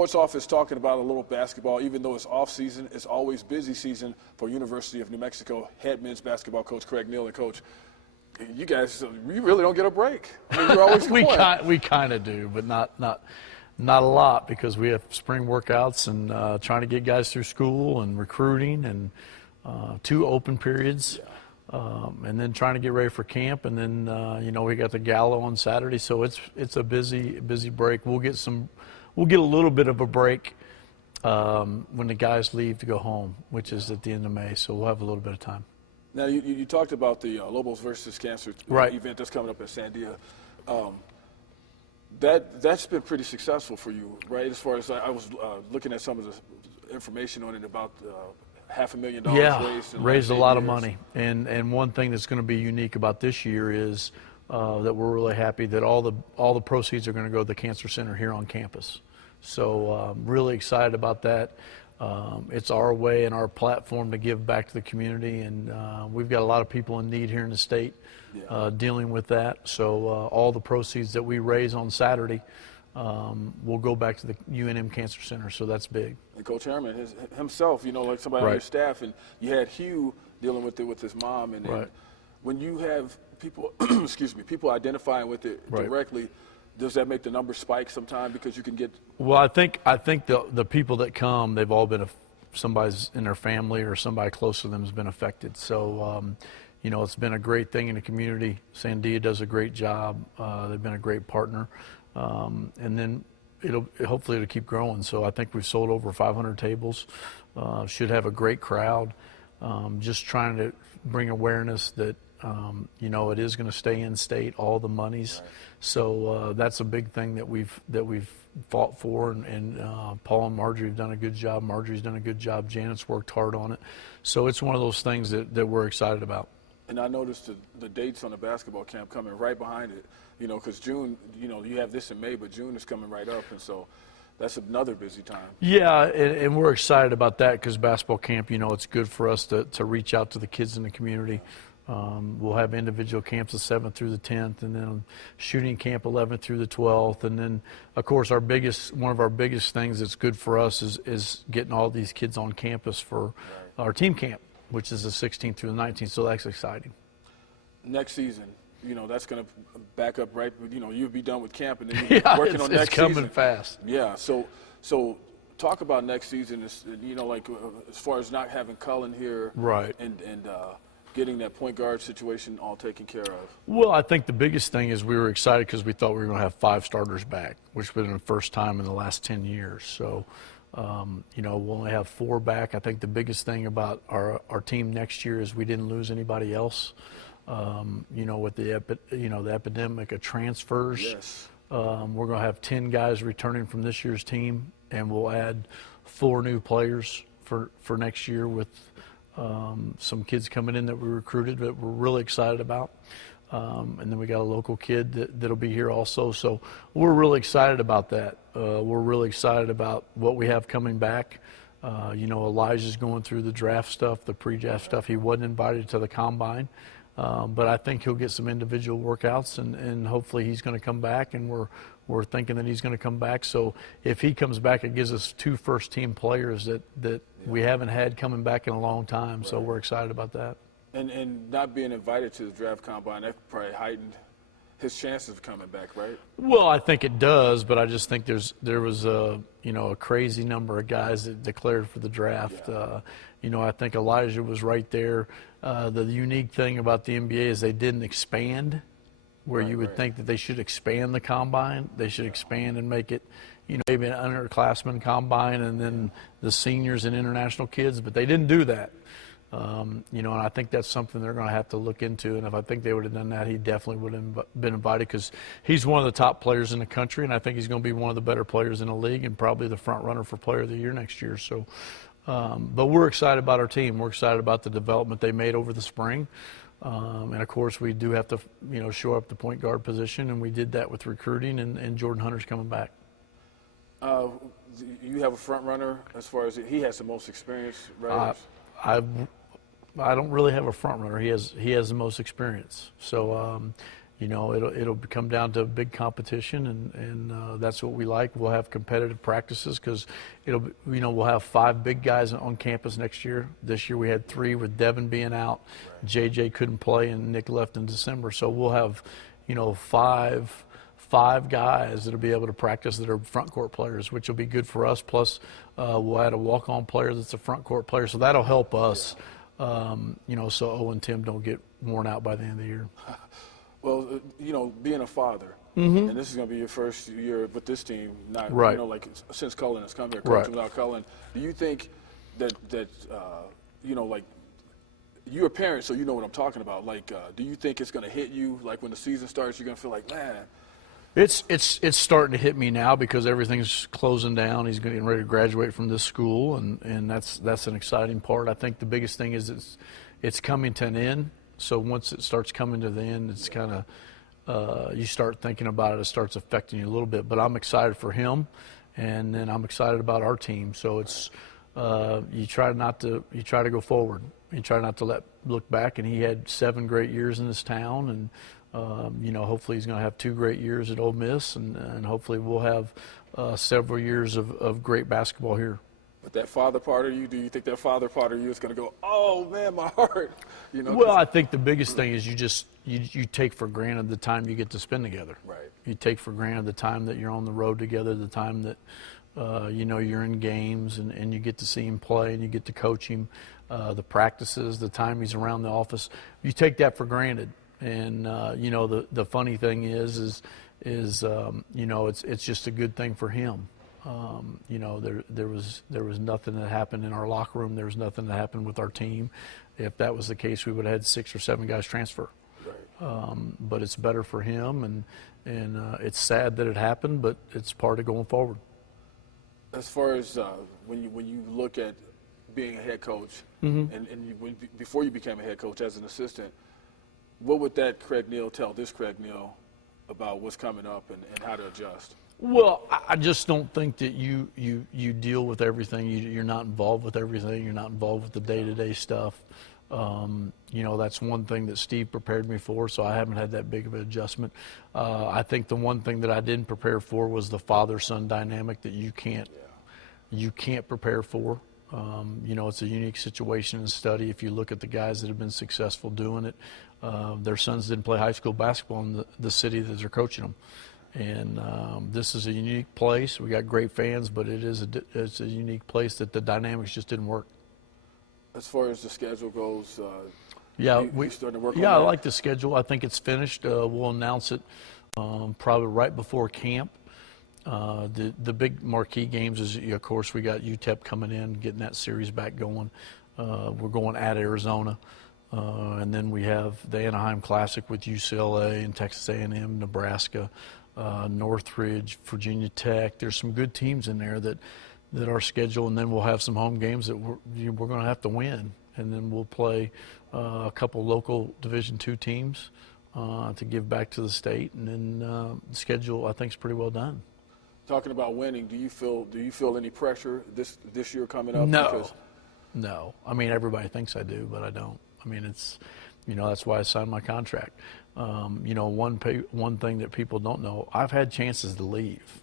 sports office talking about a little basketball. Even though it's off season, it's always busy season for University of New Mexico head men's basketball coach Craig Neal. And Coach, you guys, you really don't get a break. I mean, you're always we kind of do, but not a lot, because we have spring workouts and trying to get guys through school and recruiting and 2 open periods. Yeah. And then trying to get ready for camp, and then you know, we got the gala on Saturday, so it's a busy break. We'll get a little bit of a break when the guys leave to go home, which is at the end of May. So we'll have a little bit of time. Now you talked about the Lobos versus Cancer event that's coming up at Sandia. That's been pretty successful for you, right? As far as I was looking at some of the information on it about. $500,000 raised a lot of money. And one thing that's going to be unique about this year is that we're really happy that all the proceeds are going to go to the Cancer Center here on campus. So really excited about that. It's our way and our platform to give back to the community, and we've got a lot of people in need here in the state dealing with that. So all the proceeds that we raise on Saturday will go back to the UNM Cancer Center, so that's big. And Coach Herman himself, you know, like somebody on your staff, and you had Hugh dealing with it with his mom, and when you have people, excuse me, people identifying with it directly, does that make the numbers spike sometime because you can get? Well, I think the people that come, they've all been somebody's in their family or somebody close to them has been affected. So. You know, it's been a great thing in the community. Sandia does a great job. They've been a great partner. And then hopefully it'll keep growing. So I think we've sold over 500 tables. Should have a great crowd. Just trying to bring awareness that you know, it is going to stay in state, all the monies. So that's a big thing that we've fought for, and Paul and Marjorie have done a good job. Marjorie's done a good job. Janet's worked hard on it. So it's one of those things that we're excited about. And I noticed the dates on the basketball camp coming right behind it, you know, because June, you know, you have this in May, but June is coming right up, and so that's another busy time. Yeah, and we're excited about that because basketball camp, you know, it's good for us to reach out to the kids in the community. We'll have individual camps the 7th through the 10th, and then shooting camp 11th through the 12th, and then, of course, one of our biggest things that's good for us is getting all these kids on campus for our team camp, which is the 16th through the 19th, so that's exciting. Next season, you know, that's going to back up, right? You know, you'll be done with camp, and then you'll be working on next season. It's coming fast. Yeah, so talk about next season, you know, like as far as not having Cullen here. Right. And getting that point guard situation all taken care of. Well, I think the biggest thing is we were excited because we thought we were going to have 5 starters back, which was the first time in the last 10 years. So, you know, we'll only have 4 back. I think the biggest thing about our team next year is we didn't lose anybody else. You know, with the epidemic of transfers, we're going to have 10 guys returning from this year's team, and we'll add 4 new players for next year with some kids coming in that we recruited that we're really excited about. And then we got a local kid that'll be here also. So we're really excited about that. We're really excited about what we have coming back. You know, Elijah's going through the draft stuff, the pre-draft stuff. He wasn't invited to the combine, but I think he'll get some individual workouts, and hopefully he's going to come back, and we're thinking that he's going to come back. So if he comes back, it gives us 2 first-team players that we haven't had coming back in a long time. So we're excited about that. And not being invited to the draft combine, that probably heightened his chances of coming back, right? Well, I think it does, but I just think there was a crazy number of guys that declared for the draft. You know, I think Elijah was right there. The unique thing about the NBA is they didn't expand, where you would think that they should expand the combine. They should expand and make it, you know, maybe an underclassmen combine and then the seniors and international kids, but they didn't do that. You know, and I think that's something they're going to have to look into. And if I think they would have done that, he definitely would have been invited, because he's one of the top players in the country, and I think he's going to be one of the better players in the league and probably the front runner for Player of the Year next year. So, but we're excited about our team. We're excited about the development they made over the spring. And of course, we do have to, you know, shore up the point guard position, and we did that with recruiting, and Jordan Hunter's coming back. You have a front runner as far as he has the most experience, right? I don't really have a front runner. He has the most experience. So, it'll come down to a big competition, and that's what we like. We'll have competitive practices because we'll have 5 big guys on campus next year. This year we had 3 with Devin being out. Right. JJ couldn't play, and Nick left in December. So we'll have, 5 guys that'll be able to practice that are front court players, which will be good for us. Plus, we'll add a walk-on player that's a front court player, so that'll help us. So Owen and Tim don't get worn out by the end of the year. Well, being a father, and this is going to be your first year with this team, not right. Since Cullen has come here, right. coaching without Cullen. Do you think that you're a parent, so you know what I'm talking about? Do you think it's going to hit you when the season starts? You're going to feel like, man. It's starting to hit me now because everything's closing down. He's getting ready to graduate from this school, and that's an exciting part. I think the biggest thing is it's coming to an end. So once it starts coming to the end, it's kind of you start thinking about it. It starts affecting you a little bit. But I'm excited for him, and then I'm excited about our team. So it's you try to go forward. You try not to look back. And he had 7 great years in this town, and hopefully he's going to have 2 great years at Ole Miss, and hopefully we'll have several years of great basketball here. But that father part of you, do you think that father part of you is going to go, oh, man, my heart? Well, I think the biggest thing is you take for granted the time you get to spend together. Right. You take for granted the time that you're on the road together, the time that, you're in games and you get to see him play and you get to coach him, the practices, the time he's around the office. You take that for granted. And, the funny thing is it's just a good thing for him. There was nothing that happened in our locker room. There was nothing that happened with our team. If that was the case, we would have had 6 or 7 guys transfer. Right. But it's better for him, and it's sad that it happened, but it's part of going forward. As far as when you look at being a head coach, before you became a head coach as an assistant, what would that Craig Neal tell this Craig Neal about what's coming up and how to adjust? Well, I just don't think that you deal with everything. You're not involved with everything. You're not involved with the day-to-day stuff. That's one thing that Steve prepared me for, so I haven't had that big of an adjustment. I think the one thing that I didn't prepare for was the father-son dynamic that you can't prepare for. It's a unique situation and study. If you look at the guys that have been successful doing it, their sons didn't play high school basketball in the city that they're coaching them. And this is a unique place. We got great fans, but it's a unique place that the dynamics just didn't work. As far as the schedule goes, we starting to work on that? I that? like the schedule. I think it's finished. We'll announce it probably right before camp. The big marquee games is, of course, we got UTEP coming in, getting that series back going. We're going at Arizona. And then we have the Anaheim Classic with UCLA and Texas A&M, Nebraska, Northridge, Virginia Tech. There's some good teams in there that are scheduled, and then we'll have some home games that we're going to have to win. And then we'll play a couple local Division II teams to give back to the state. And then the schedule, I think, is pretty well done. Talking about winning, do you feel any pressure this year coming up? No. I mean, everybody thinks I do, but I don't. I mean, it's, that's why I signed my contract. One thing that people don't know, I've had chances to leave.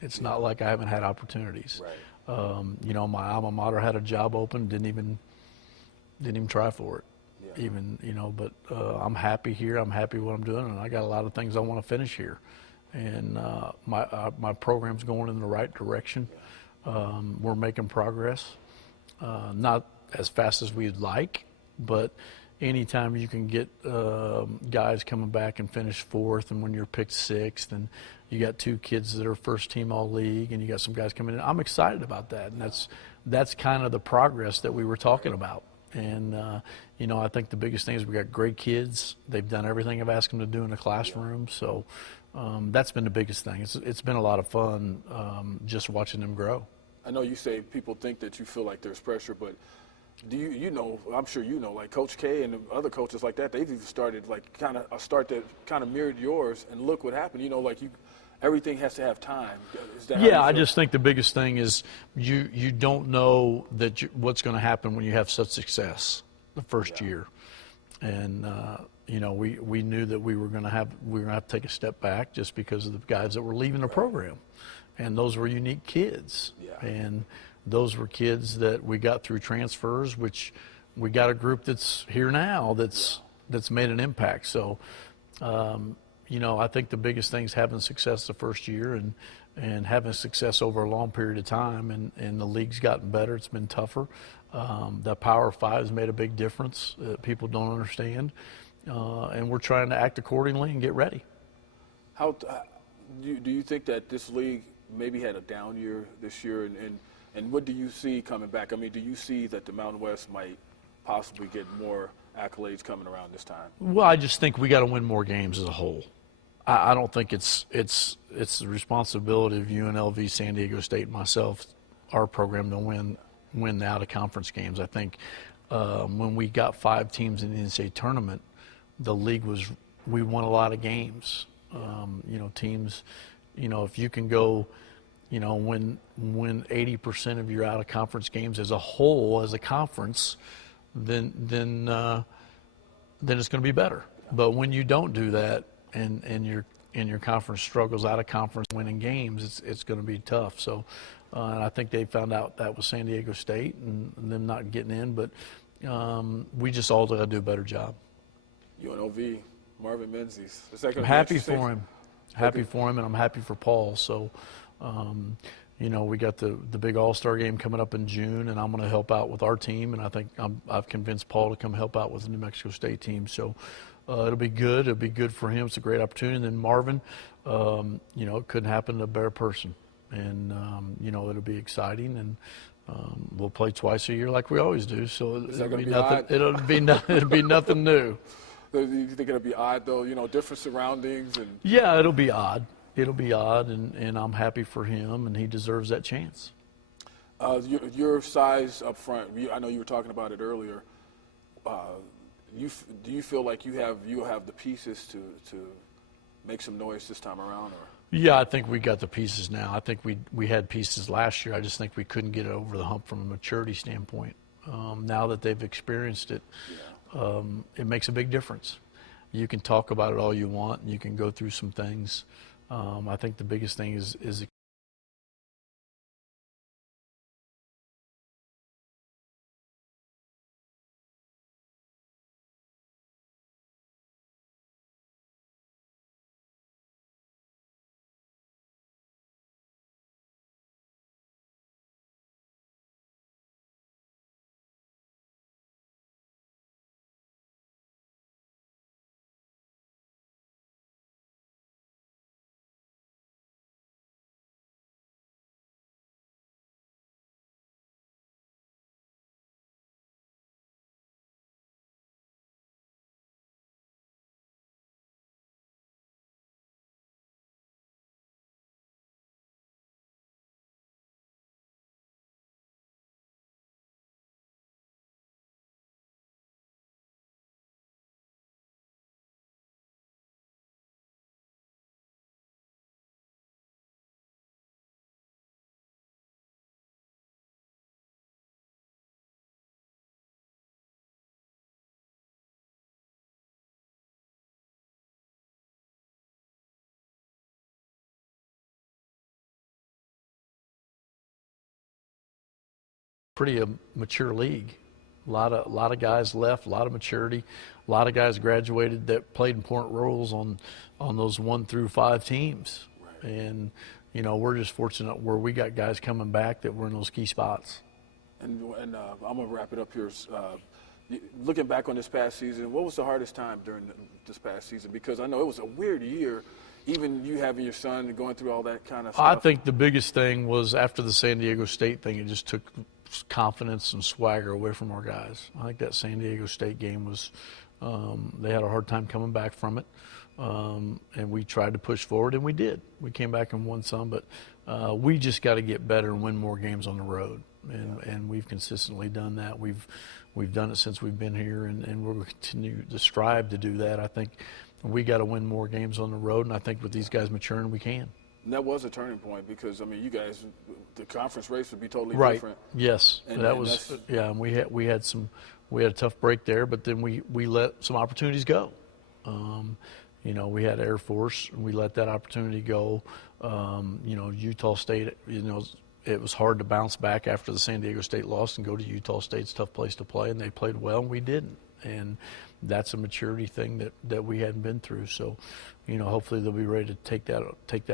It's not like I haven't had opportunities. Right. My alma mater had a job open, didn't even try for it. Yeah. But I'm happy here. I'm happy what I'm doing, and I got a lot of things I want to finish here. And my program's going in the right direction. We're making progress, not as fast as we'd like, but anytime you can get guys coming back and finish 4th, and when you're picked 6th, and you got 2 kids that are first team all league, and you got some guys coming in, I'm excited about that, and that's kind of the progress that we were talking about. And I think the biggest thing is we got great kids. They've done everything I've asked them to do in the classroom, so that's been the biggest thing. It's been a lot of fun just watching them grow. I know you say people think that you feel like there's pressure, but do I'm sure like Coach K and other coaches like that, they've even started kind of a start that kind of mirrored yours, and look what happened. Everything has to have time. Is that I just think the biggest thing is you don't know what's going to happen when you have such success the first year. you know, we knew that we were going to have to take a step back just because of the guys that were leaving the program, and those were unique kids, and those were kids that we got through transfers, which we got a group that's here now that's made an impact. So, you know, I think the biggest thing is having success the first year and having success over a long period of time, and the league's gotten better. It's been tougher. The Power Five has made a big difference that people don't understand, and we're trying to act accordingly and get ready. How do you think that this league maybe had a down year this year, and what do you see coming back? I mean, do you see that the Mountain West might possibly get more accolades coming around this time? Well, I just think we got to win more games as a whole. I don't think it's the responsibility of UNLV, San Diego State, and myself, our program, to win the out-of-conference games. I think when we got 5 teams in the NCAA tournament, the league we won a lot of games. You know, teams, you know, if you can go, you know, win 80% of your out-of-conference games as a whole, as a conference, then it's going to be better. But when you don't do that, and your conference struggles out of conference winning games, it's going to be tough. So, and I think they found out that was San Diego State and them not getting in. But we just all got to do a better job. UNLV, Marvin Menzies. I'm happy for him. Happy for him, and I'm happy for Paul. So, you know, we got the big All-Star game coming up in June, and I'm going to help out with our team. And I think I've convinced Paul to come help out with the New Mexico State team. So. It'll be good. It'll be good for him. It's a great opportunity. And then Marvin, you know, it couldn't happen to a better person. And, you know, it'll be exciting. And we'll play twice a year like we always do. So it'll be nothing. It'll be nothing new. Do you think it'll be odd, though? You know, different surroundings and. Yeah, it'll be odd. It'll be odd, and I'm happy for him, and he deserves that chance. Your size up front. I know you were talking about it earlier. Do you feel like you have the pieces to make some noise this time around? Or? Yeah, I think we got the pieces now. I think we had pieces last year. I just think we couldn't get it over the hump from a maturity standpoint. Now that they've experienced it, it makes a big difference. You can talk about it all you want, and you can go through some things. I think the biggest thing is pretty mature league. A lot of guys left, a lot of maturity, a lot of guys graduated that played important roles on those 1 through 5 teams. Right. And you know, we're just fortunate where we got guys coming back that were in those key spots. And I'm gonna wrap it up here. Looking back on this past season, what was the hardest time during this past season? Because I know it was a weird year, even you having your son and going through all that kind of stuff. I think the biggest thing was after the San Diego State thing, it just took confidence and swagger away from our guys. I think that San Diego State game was, they had a hard time coming back from it. And we tried to push forward, and we did. We came back and won some, but we just got to get better and win more games on the road. And we've consistently done that. We've done it since we've been here, and we'll continue to strive to do that. I think we got to win more games on the road, and I think with these guys maturing, we can. And that was a turning point because, I mean, you guys, the conference race would be totally right. different. Yes, and that was, yeah, and we had some we had a tough break there, but then we let some opportunities go. You know, we had Air Force, and we let that opportunity go. You know, Utah State, you know, it was hard to bounce back after the San Diego State loss and go to Utah State's tough place to play, and they played well, and we didn't. And that's a maturity thing that we hadn't been through. So, you know, hopefully they'll be ready to take that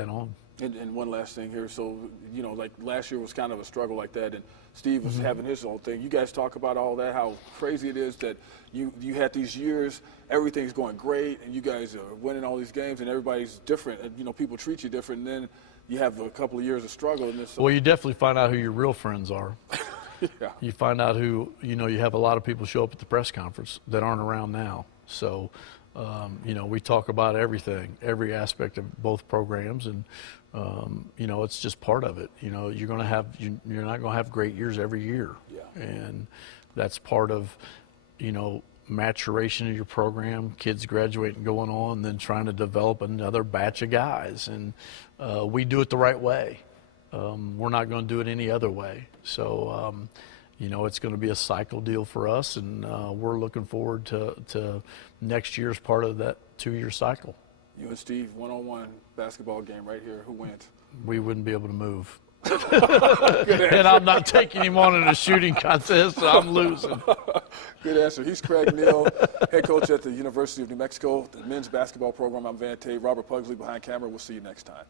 on. And one last thing here. So, you know, like last year was kind of a struggle like that, and Steve was having his own thing. You guys talk about all that, how crazy it is that you had these years, everything's going great, and you guys are winning all these games, and everybody's different. And, you know, people treat you different, and then you have a couple of years of struggle. And well, you definitely find out who your real friends are. Yeah. You find out who, you know, you have a lot of people show up at the press conference that aren't around now. So, you know, we talk about everything, every aspect of both programs, and, you know, it's just part of it. You know, you're not going to have great years every year. Yeah. And that's part of, you know, maturation of your program, kids graduating, going on, and then trying to develop another batch of guys. And we do it the right way. We're not going to do it any other way. So, you know, it's going to be a cycle deal for us, and we're looking forward to next year's part of that 2-year cycle. You and Steve, one-on-one basketball game right here. Who wins? We wouldn't be able to move. And I'm not taking him on in a shooting contest, so I'm losing. Good answer. He's Craig Neal, head coach at the University of New Mexico, the men's basketball program. I'm Van Tate. Robert Pugsley behind camera. We'll see you next time.